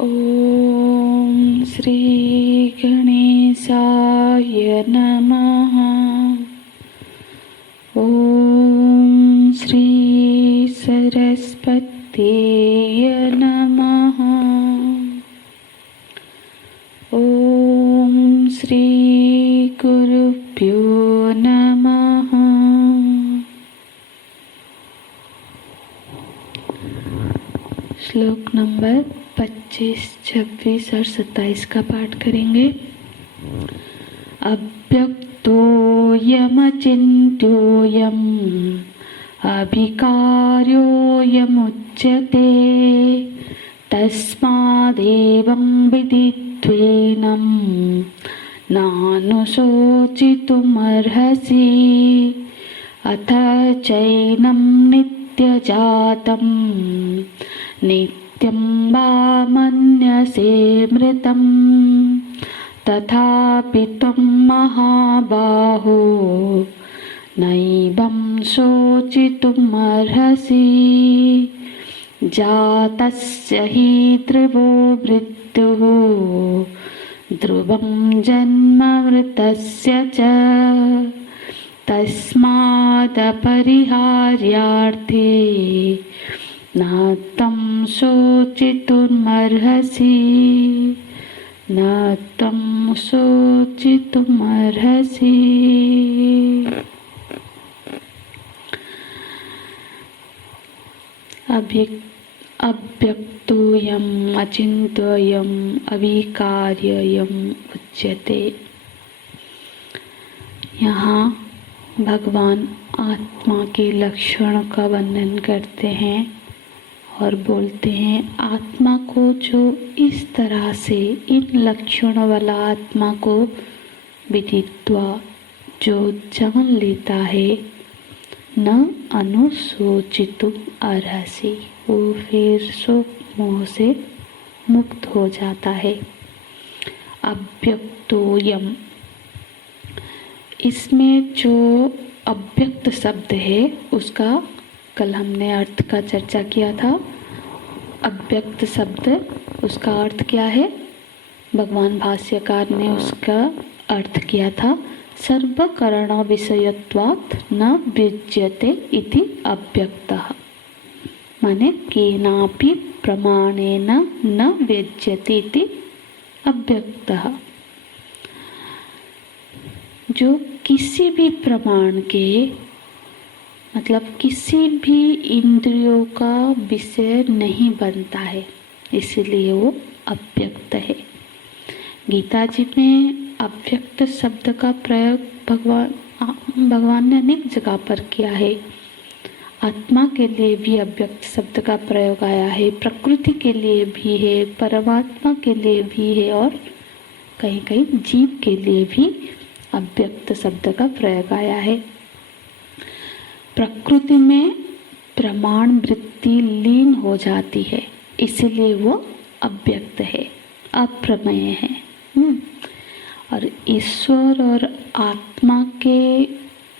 ओम श्री गणेशाय नमः। ओम श्री सरस्वतीय नमः। ओम श्री गुरुभ्यो नमः। श्लोक नंबर 25, 26 और 27 का पाठ करेंगे। अव्यक्तोऽयमचिन्त्योऽयम् अभिकार्योऽयमुच्यते तस्मादेवं विदित्वेनं नानुशोचितुमर्हसि। अथ चैनं नित्यजातं नित्यं वा मन्यसे मृतं तथापि त्वं महाबाहो नैवं शोचितुमर्हसि। जातस्य हि ध्रुवो मृत्युः ध्रुवं जन्म मृतस्य च तस्मादपरिहार्यार्थे न त्वं शोचितुमर्हसि। न त्वं शोचितुमर्हसि। अव्यक्तोऽयम् अचिन्त्योऽयम् अविकार्योऽयम् उच्यते। यहाँ भगवान आत्मा के लक्षणों का वर्णन करते हैं और बोलते हैं आत्मा को जो इस तरह से इन लक्षणों वाला आत्मा को विदित्वा जो जान लेता है न अनुशोचितुम अर्हसि, वो फिर शोक मोह से मुक्त हो जाता है। अव्यक्तोऽयम्, इसमें जो अव्यक्त शब्द है उसका कल हमने अर्थ का चर्चा किया था। अव्यक्त शब्द उसका अर्थ क्या है? भगवान भाष्यकार ने उसका अर्थ किया था सर्वकरण विषयत्वात् न विज्यते इति अव्यक्तः, माने केनापि प्रमाणेन न विज्यते इति अव्यक्तः। जो किसी भी प्रमाण के मतलब किसी भी इंद्रियों का विषय नहीं बनता है, इसीलिए वो अव्यक्त है। गीता जी में अव्यक्त शब्द का प्रयोग भगवान ने अनेक जगह पर किया है। आत्मा के लिए भी अव्यक्त शब्द का प्रयोग आया है, प्रकृति के लिए भी है, परमात्मा के लिए भी है और कहीं कहीं जीव के लिए भी अव्यक्त शब्द का प्रयोग आया है। प्रकृति में प्रमाण वृत्ति लीन हो जाती है, इसलिए वो अव्यक्त है, अप्रमेय है। और ईश्वर और आत्मा के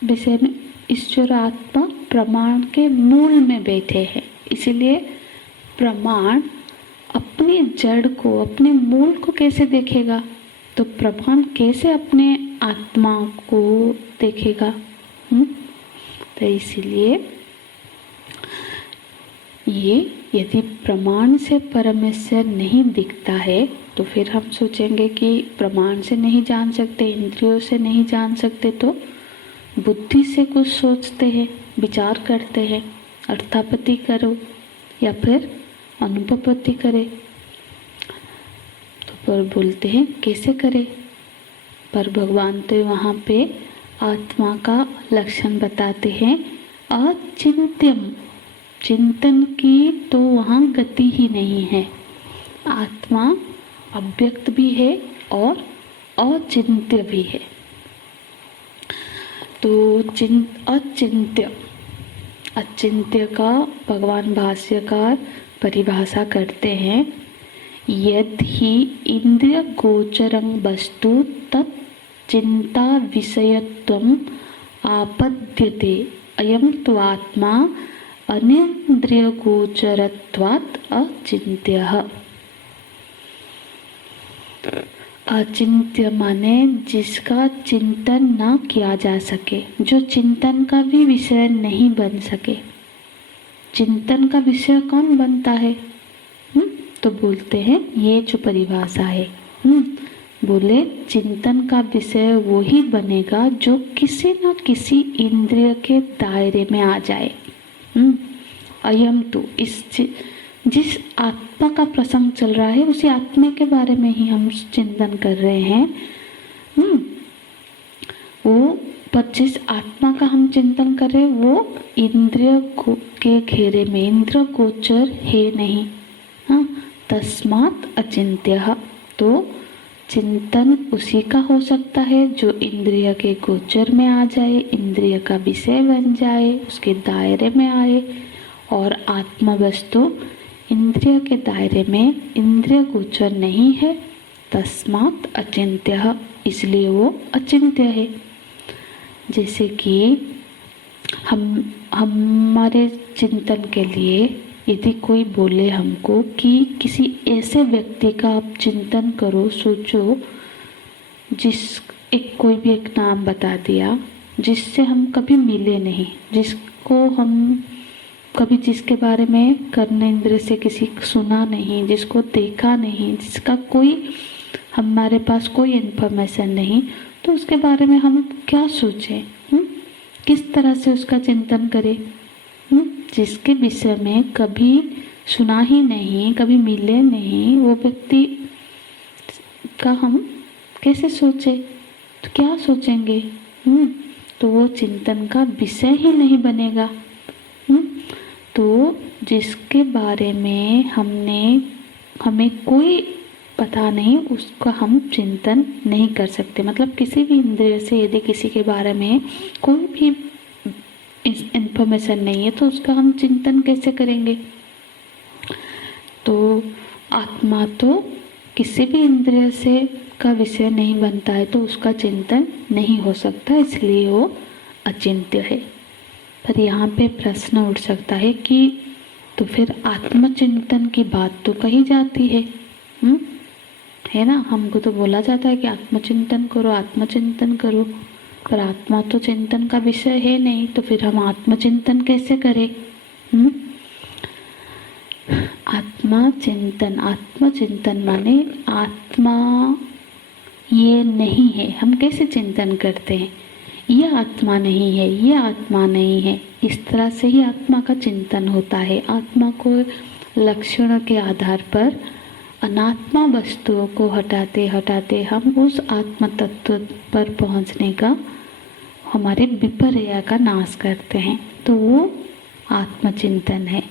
विषय में ईश्वर आत्मा प्रमाण के मूल में बैठे हैं, इसलिए प्रमाण अपनी जड़ को अपने मूल को कैसे देखेगा? तो प्रमाण कैसे अपने आत्मा को देखेगा? तो इसीलिए ये यदि प्रमाण से परमेश्वर नहीं दिखता है तो फिर हम सोचेंगे कि प्रमाण से नहीं जान सकते, इंद्रियों से नहीं जान सकते, तो बुद्धि से कुछ सोचते हैं, विचार करते हैं, अर्थापत्ति करो या फिर अनुपपत्ति करे। तो पर बोलते हैं कैसे करे? पर भगवान तो वहाँ पे आत्मा का लक्षण बताते हैं अचिंत्यम, चिंतन की तो वहाँ गति ही नहीं है। आत्मा अव्यक्त भी है और अचिंत्य भी है। तो अचिंत्य का भगवान भाष्यकार परिभाषा करते हैं यद ही इंद्रिय गोचरं वस्तु तत् चिंता विषयत्वम आपद्यते अयम त्वात्मा अनिंद्रिय गोचरत्वात् अचिंत्यः। अचिंत्य माने जिसका चिंतन ना किया जा सके, जो चिंतन का भी विषय नहीं बन सके। चिंतन का विषय कौन बनता है? तो बोलते हैं ये जो परिभाषा है, बोले चिंतन का विषय वो ही बनेगा जो किसी न किसी इंद्रिय के दायरे में आ जाए। अयम तो जिस आत्मा का प्रसंग चल रहा है उसी आत्मा के बारे में ही हम चिंतन कर रहे हैं। वो पर जिस आत्मा का हम चिंतन कर रहे हैं वो इंद्रिय के घेरे में, इंद्रिय गोचर है नहीं। तस्मात् अचिंत्य, तो चिंतन उसी का हो सकता है जो इंद्रिय के गोचर में आ जाए, इंद्रिय का विषय बन जाए, उसके दायरे में आए। और आत्मा वस्तु इंद्रिय के दायरे में इंद्रिय गोचर नहीं है, तस्मात् अचिंत्य, इसलिए वो अचिंत्य है। जैसे कि हमारे चिंतन के लिए यदि कोई बोले हमको कि किसी ऐसे व्यक्ति का आप चिंतन करो, सोचो, कोई भी एक नाम बता दिया जिससे हम कभी मिले नहीं, जिसको हम कभी जिसके बारे में कर्नेंद्र से किसी सुना नहीं, जिसको देखा नहीं, जिसका कोई हमारे पास कोई इन्फॉर्मेशन नहीं, तो उसके बारे में हम क्या सोचें? किस तरह से उसका चिंतन करें? जिसके विषय में कभी सुना ही नहीं, कभी मिले नहीं, वो व्यक्ति का हम कैसे सोचे? तो क्या सोचेंगे? तो वो चिंतन का विषय ही नहीं बनेगा। तो जिसके बारे में हमें कोई पता नहीं, उसका हम चिंतन नहीं कर सकते। मतलब किसी भी इंद्रिय से यदि किसी के बारे में कोई भी इंफॉर्मेशन नहीं है तो उसका हम चिंतन कैसे करेंगे? तो आत्मा तो किसी भी इंद्रिय से का विषय नहीं बनता है, तो उसका चिंतन नहीं हो सकता, इसलिए वो अचिंत्य है। पर यहाँ पे प्रश्न उठ सकता है कि तो फिर आत्मचिंतन की बात तो कही जाती है, है ना? हमको तो बोला जाता है कि आत्मचिंतन करो, आत्मचिंतन करो, पर आत्मा तो चिंतन का विषय है नहीं, तो फिर हम आत्मचिंतन कैसे करें? आत्मचिंतन माने आत्मा ये नहीं है, हम कैसे चिंतन करते हैं? ये आत्मा नहीं है, ये आत्मा नहीं है, इस तरह से ही आत्मा का चिंतन होता है। आत्मा को लक्षणों के आधार पर अनात्मा वस्तुओं को हटाते हटाते हम उस आत्म तत्व पर पहुंचने का, हमारे विपर्य का नाश करते हैं, तो वो आत्मचिंतन है।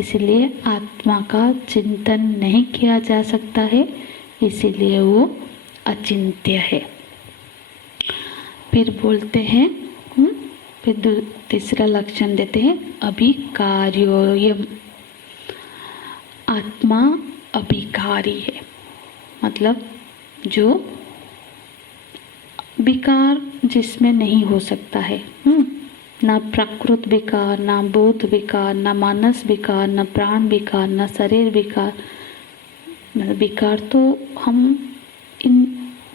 इसलिए आत्मा का चिंतन नहीं किया जा सकता है, इसीलिए वो अचिंत्य है। फिर बोलते हैं, फिर तीसरा लक्षण देते हैं, अभिकार्योयम। आत्मा अभिकारी है, मतलब जो विकार जिसमें नहीं हो सकता है, ना प्रकृत विकार, ना बोध विकार, ना मानस विकार, ना प्राण विकार, ना शरीर विकार। मतलब विकार तो इन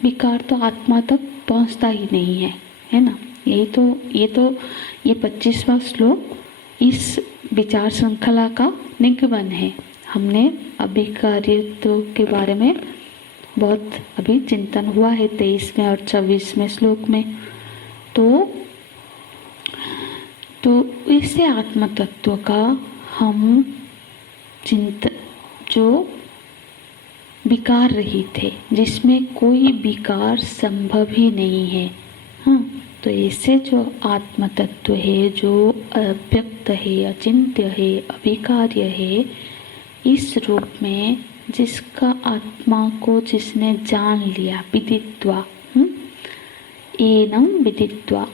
विकार तो आत्मा तक पहुंचता ही नहीं है, है ना? ये 25वां श्लोक इस विचार श्रृंखला का निगमन है। हमने अभिकार्यत्व के बारे में बहुत अभी चिंतन हुआ है 23वें और 24वें श्लोक में। तो इससे आत्म तत्व का हम जो विकार रहित है, जिसमें कोई विकार संभव ही नहीं है, तो ऐसे जो आत्म तत्व है, जो अव्यक्त है, अचिंत्य है, अभिकार्य है, इस रूप में जिसका आत्मा को जिसने जान लिया, विदित्वा, एनं विदित्वा,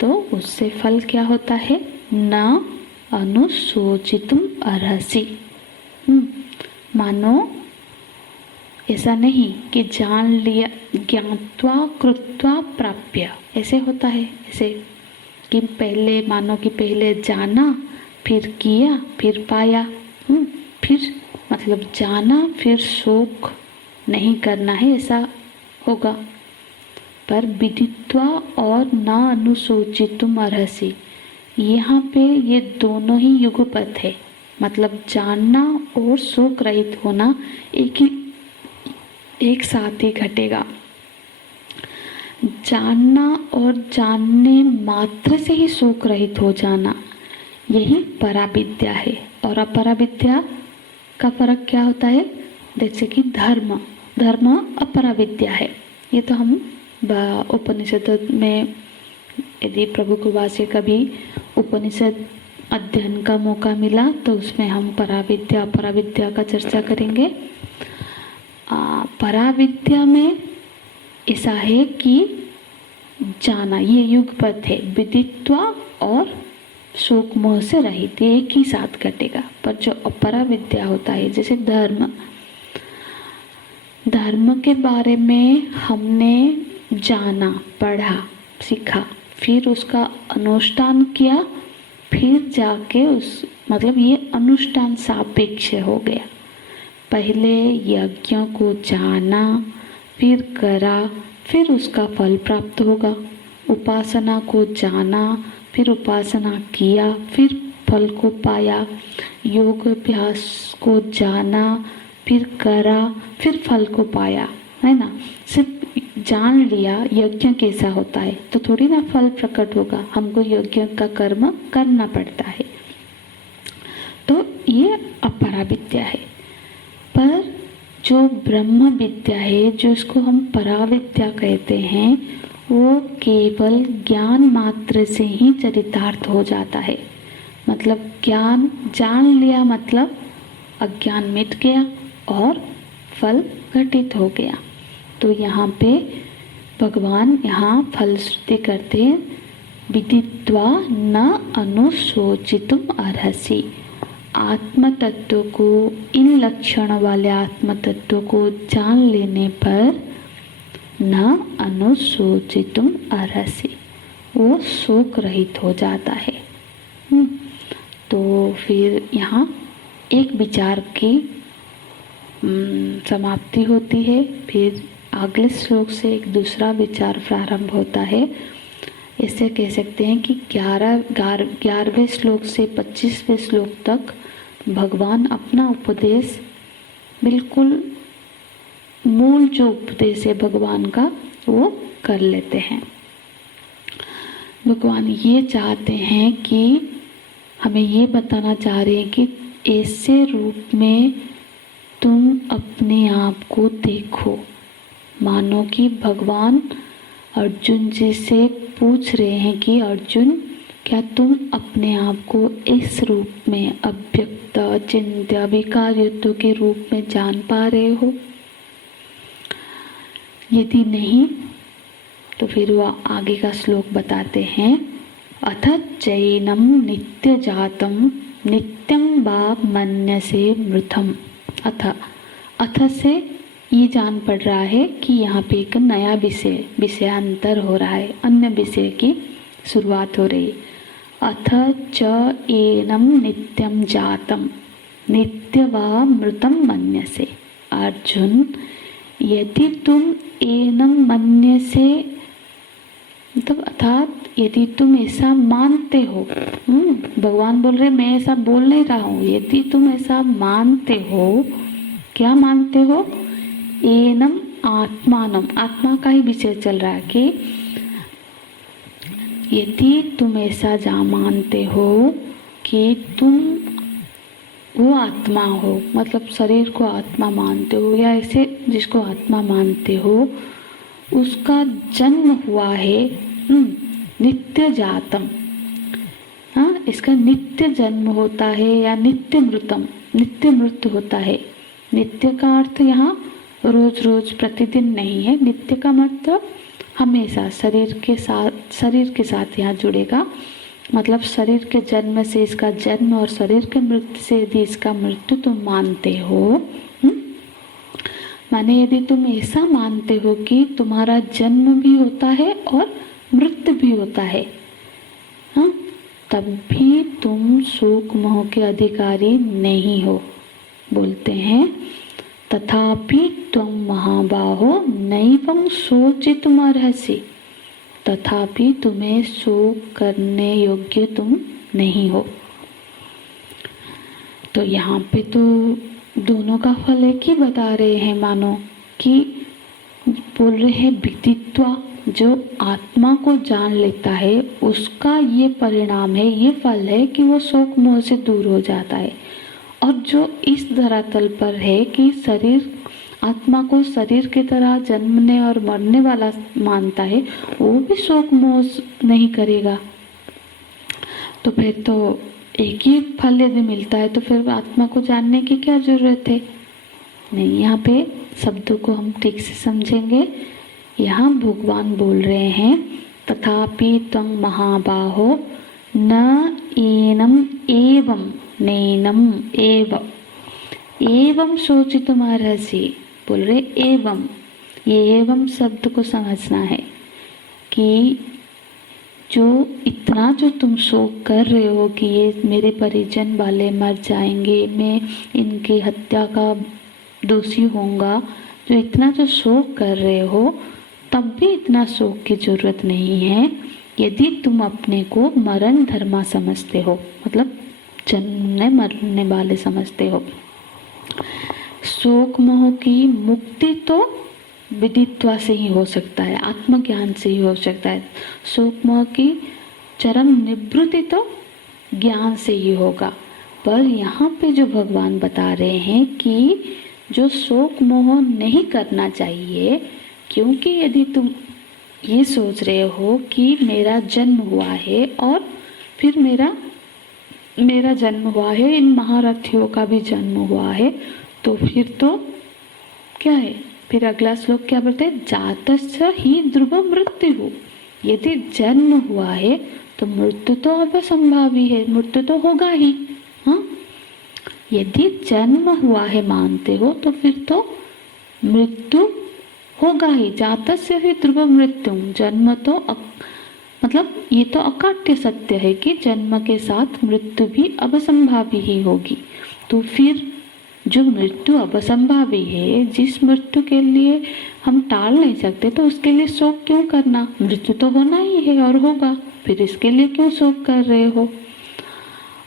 तो उससे फल क्या होता है? न अनुशोचितुम अर्हसि। मानो ऐसा नहीं कि जान लिया, ज्ञात्वा कृत्वा प्राप्य, ऐसे होता है। ऐसे कि पहले मानो कि पहले जाना, फिर किया, फिर पाया, फिर मतलब जाना, फिर शोक नहीं करना है ऐसा होगा। पर विदित्वा और न अनुशोचितुम अर्हसि, यहाँ पे ये दोनों ही युगपद है, मतलब जानना और शोक रहित होना एक साथ ही घटेगा। जानना और जानने मात्र से ही शोक रहित हो जाना, यही पराविद्या है। और अपराविद्या का फर्क क्या होता है? जैसे कि धर्म अपराविद्या है। ये तो हम उपनिषद में, यदि प्रभु कृपा से कभी उपनिषद अध्ययन का मौका मिला तो उसमें हम पराविद्या अपराविद्या का चर्चा करेंगे। पराविद्या में ऐसा है कि जाना, ये युगपद है, विदित्वा और शोक मोह से रहित, एक ही साथ घटेगा। पर जो अपरा विद्या होता है, जैसे धर्म के बारे में हमने जाना, पढ़ा, सीखा, फिर उसका अनुष्ठान किया, फिर जाके मतलब ये अनुष्ठान सापेक्ष हो गया। पहले यज्ञ को जाना, फिर करा, फिर उसका फल प्राप्त होगा। उपासना को जाना, फिर उपासना किया, फिर फल को पाया। योग अभ्यास को जाना, फिर करा, फिर फल को पाया, है ना। सिर्फ जान लिया यज्ञ कैसा होता है तो थोड़ी ना फल प्रकट होगा, हमको यज्ञ का कर्म करना पड़ता है। तो ये अपरा विद्या है। पर जो ब्रह्म विद्या है, जो इसको हम पराविद्या कहते हैं, वो केवल ज्ञान मात्र से ही चरितार्थ हो जाता है। मतलब ज्ञान जान लिया, मतलब अज्ञान मिट गया और फल घटित हो गया। तो यहाँ पे भगवान यहाँ फल श्रुति करते हैं, विदित्वा न अनुशोचितुम अर्हसि। आत्म तत्व को, इन लक्षण वाले आत्म तत्व को जान लेने पर न अनुशोचितुम अर्हसि, वो शोक रहित हो जाता है। तो फिर यहाँ एक विचार की समाप्ति होती है, फिर अगले श्लोक से एक दूसरा विचार प्रारंभ होता है। इसे कह सकते हैं कि 11वें श्लोक से 25वें श्लोक तक भगवान अपना उपदेश, बिल्कुल मूल जो उपदेश है भगवान का, वो कर लेते हैं। भगवान ये चाहते हैं कि हमें ये बताना चाह रहे हैं कि ऐसे रूप में तुम अपने आप को देखो, मानो कि भगवान अर्जुन जी से पूछ रहे हैं कि अर्जुन, क्या तुम अपने आप को इस रूप में अव्यक्त चिंत्य विकार्यत्व के रूप में जान पा रहे हो? यदि नहीं तो फिर वह आगे का श्लोक बताते हैं, अथ चैनम नित्य जातम नित्यं वा मन्यसे मृतम। अथ से ये जान पड़ रहा है कि यहाँ पे एक नया विषयांतर हो रहा है, अन्य विषय की शुरुआत हो रही। अथ च एनम नित्यम जातम नित्य वा मृतम मन्यसे। अर्जुन, यदि तुम एनम मन्यसे, मतलब अर्थात यदि तुम ऐसा मानते हो, भगवान बोल रहे मैं ऐसा बोल नहीं रहा हूँ, यदि तुम ऐसा मानते हो, क्या मानते हो? एनम आत्मानम, आत्मा का ही विषय चल रहा है कि यदि तुम ऐसा मानते हो कि तुम वो आत्मा हो, मतलब शरीर को आत्मा मानते हो, या ऐसे जिसको आत्मा मानते हो, उसका जन्म हुआ है नित्य जातम। हाँ, इसका नित्य जन्म होता है या नित्य मृतम, नित्य मृत्यु होता है। नित्य का अर्थ यहाँ रोज रोज प्रतिदिन नहीं है, नित्य का मतलब हमेशा शरीर के साथ यहाँ जुड़ेगा। मतलब शरीर के जन्म से इसका जन्म और शरीर के मृत्यु से यदि इसका मृत्यु तुम मानते हो, माने यदि तुम ऐसा मानते हो कि तुम्हारा जन्म भी होता है और मृत्यु भी होता है, हाँ, तब भी तुम शोक मोह के अधिकारी नहीं हो। बोलते हैं तथापि त्वं महाबाहो नैवं शोचितुमर्हसि। तथापि तुम्हें शोक करने योग्य तुम नहीं हो। तो यहाँ पे तो दोनों का फल एक ही बता रहे हैं, मानो कि बोल रहे हैं विदित्वा, जो आत्मा को जान लेता है उसका ये परिणाम है, ये फल है कि वो शोक मोह से दूर हो जाता है। और जो इस धरातल पर है कि शरीर, आत्मा को शरीर की तरह जन्मने और मरने वाला मानता है, वो भी शोक मोह नहीं करेगा। तो फिर तो एक ही फल यदि मिलता है तो फिर आत्मा को जानने की क्या जरूरत है। नहीं, यहाँ पे शब्दों को हम ठीक से समझेंगे। यहाँ भगवान बोल रहे हैं तथापि त्वं महाबाहो न एनम एवं नैनम एवं शोचितुमर्हसि। बोल रहे एवं, ये एवं शब्द को समझना है कि जो इतना जो तुम शोक कर रहे हो कि ये मेरे परिजन वाले मर जाएंगे, मैं इनकी हत्या का दोषी होऊंगा, जो इतना जो शोक कर रहे हो, तब भी इतना शोक की जरूरत नहीं है यदि तुम अपने को मरण धर्मा समझते हो, मतलब जन्मने मरने वाले समझते हो। शोक मोह की मुक्ति तो विदित्वा से ही हो सकता है, आत्मज्ञान से ही हो सकता है। शोक मोह की चरम निवृत्ति तो ज्ञान से ही होगा। पर यहाँ पे जो भगवान बता रहे हैं कि जो शोक मोह नहीं करना चाहिए, क्योंकि यदि तुम ये सोच रहे हो कि मेरा जन्म हुआ है और फिर मेरा जन्म हुआ है, इन महारथियों का भी जन्म हुआ है, तो फिर तो क्या है, फिर अगला श्लोक क्या बोलते हैं, जातस्य ही ध्रुव मृत्यु। यदि जन्म हुआ है तो मृत्यु तो अवसंभावी है, मृत्यु तो होगा ही। हाँ, यदि जन्म हुआ है मानते हो तो फिर तो मृत्यु होगा ही। जातस्य ही ध्रुव मृत्यु, जन्म तो मतलब ये तो अकाट्य सत्य है कि जन्म के साथ मृत्यु भी अवसंभावी ही होगी। तो फिर जो मृत्यु अवसंभावी है, जिस मृत्यु के लिए हम टाल नहीं सकते, तो उसके लिए शोक क्यों करना। मृत्यु तो होना ही है और होगा, फिर इसके लिए क्यों शोक कर रहे हो।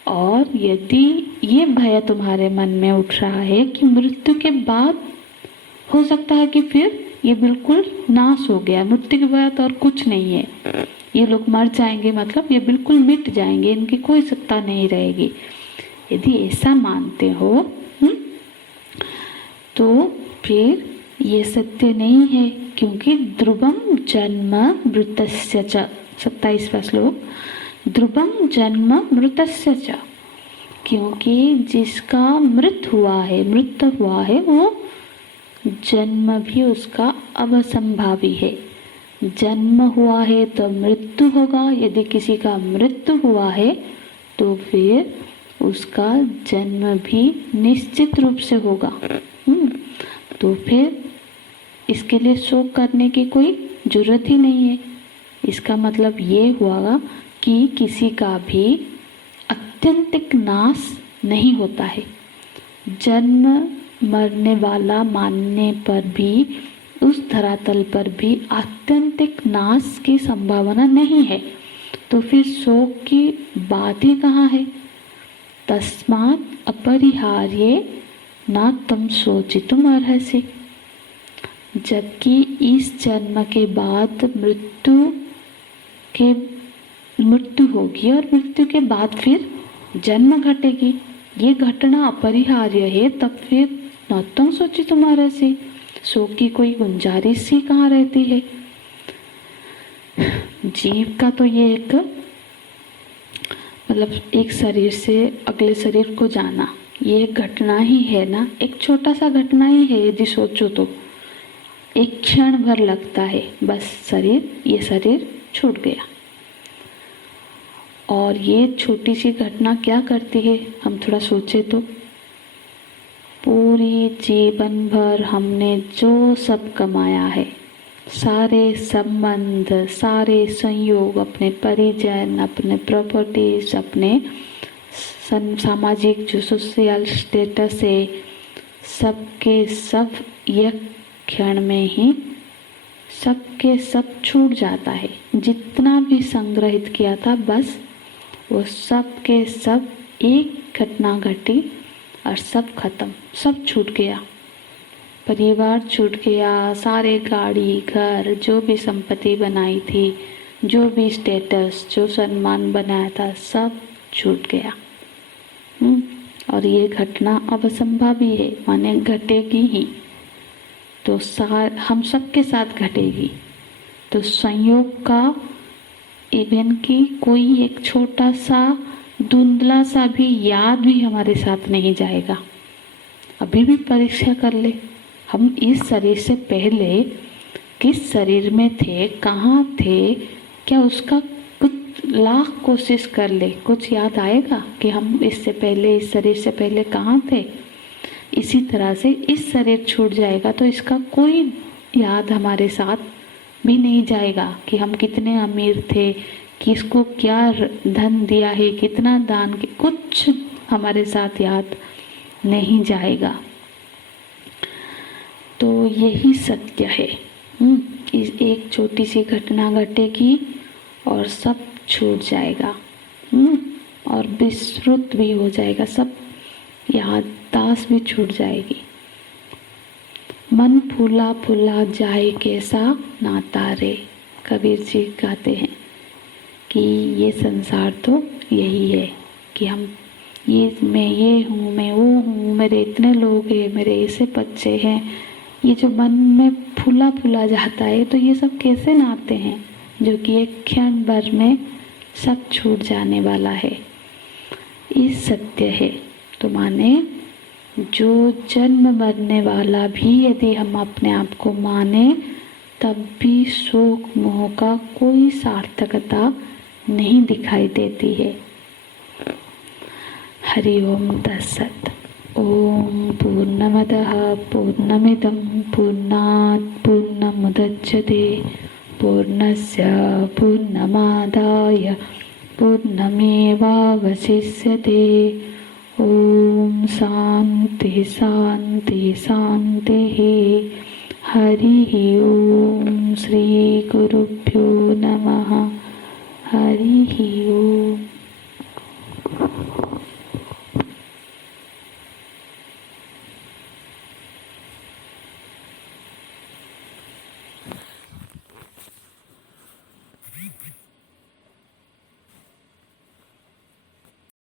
और यदि ये भय तुम्हारे मन में उठ रहा है कि मृत्यु के बाद हो सकता है कि फिर ये बिल्कुल नाश हो गया, मृत्यु के बाद और कुछ नहीं है, ये लोग मर जाएंगे, मतलब ये बिल्कुल मिट जाएंगे, इनकी कोई सत्ता नहीं रहेगी, यदि ऐसा मानते हो तो फिर ये सत्य नहीं है। क्योंकि ध्रुवम जन्म मृतस्य च, 27वां श्लोक, ध्रुवम जन्म मृतस्य च, क्योंकि जिसका मृत हुआ है वो जन्म भी उसका अवसंभावी है। जन्म हुआ है तो मृत्यु होगा, यदि किसी का मृत्यु हुआ है तो फिर उसका जन्म भी निश्चित रूप से होगा। तो फिर इसके लिए शोक करने की कोई जरूरत ही नहीं है। इसका मतलब ये हुआ कि किसी का भी आत्यंतिक नाश नहीं होता है। जन्म मरने वाला मानने पर भी उस धरातल पर भी आत्यंतिक नाश की संभावना नहीं है, तो फिर शोक की बात ही कहाँ है। तस्मात् अपरिहार्ये न तम शोचितुम अर्हसि। जबकि इस जन्म के बाद मृत्यु होगी और मृत्यु के बाद फिर जन्म घटेगी, ये घटना अपरिहार्य है, तब फिर न तम शोचितुम अर्हसि, शोक की कोई गुंजाइश ही कहाँ रहती है। जीव का तो ये एक मतलब एक शरीर से अगले शरीर को जाना, ये एक घटना ही है ना, एक छोटा सा घटना ही है। यदि सोचो तो एक क्षण भर लगता है, बस ये शरीर छूट गया। और ये छोटी सी घटना क्या करती है, हम थोड़ा सोचे तो, पूरी जीवन भर हमने जो सब कमाया है, सारे संबंध, सारे संयोग, अपने परिजन, अपने प्रॉपर्टीज, अपने सामाजिक जो सोशल स्टेटस है, सब के सब एक क्षण में ही सब के सब छूट जाता है। जितना भी संग्रहित किया था बस वो सब के सब एक घटना घटी और सब खत्म, सब छूट गया। परिवार छूट गया, सारे गाड़ी घर जो भी संपत्ति बनाई थी, जो भी स्टेटस जो सम्मान बनाया था सब छूट गया। और ये घटना अब असंभव ही है, माने घटेगी ही, तो हम सबके साथ घटेगी। तो संयोग का इवन की कोई एक छोटा सा धुंधला सा भी याद भी हमारे साथ नहीं जाएगा। अभी भी परीक्षा कर ले, हम इस शरीर से पहले किस शरीर में थे, कहाँ थे, क्या उसका कुछ लाख कोशिश कर ले, कुछ याद आएगा कि हम इससे पहले इस शरीर से पहले कहाँ थे। इसी तरह से इस शरीर छूट जाएगा तो इसका कोई याद हमारे साथ भी नहीं जाएगा कि हम कितने अमीर थे, किसको क्या धन दिया है, कितना दान किया, कुछ हमारे साथ याद नहीं जाएगा। तो यही सत्य है। इस एक छोटी सी घटना घटेगी और सब छूट जाएगा और विस्मृत भी हो जाएगा, सब याददाश्त भी छूट जाएगी। मन फूला फूला जाए कैसा नाता रे, कबीर जी कहते हैं कि ये संसार तो यही है कि हम मैं ये हूँ, मैं वो हूँ, मेरे इतने लोग हैं, मेरे ऐसे बच्चे हैं, ये जो मन में फूला फूला जाता है तो ये सब कैसे नाते हैं जो कि एक क्षण भर में सब छूट जाने वाला है। इस सत्य है तो माने जो जन्म मरने वाला भी यदि हम अपने आप को माने तब भी शोक मोह का कोई सार्थकता नहीं दिखाई देती है। हरि ओम तत्सत। ओम पूर्णमदः पूर्णमिदं पूर्णात् पूर्णमुदच्यते पूर्णस्य पूर्णमादाय पूर्णमेवावशिष्यते। ओम शांति शांति शांतिः। हरि ओम श्री गुरुभ्यो नमः। हरि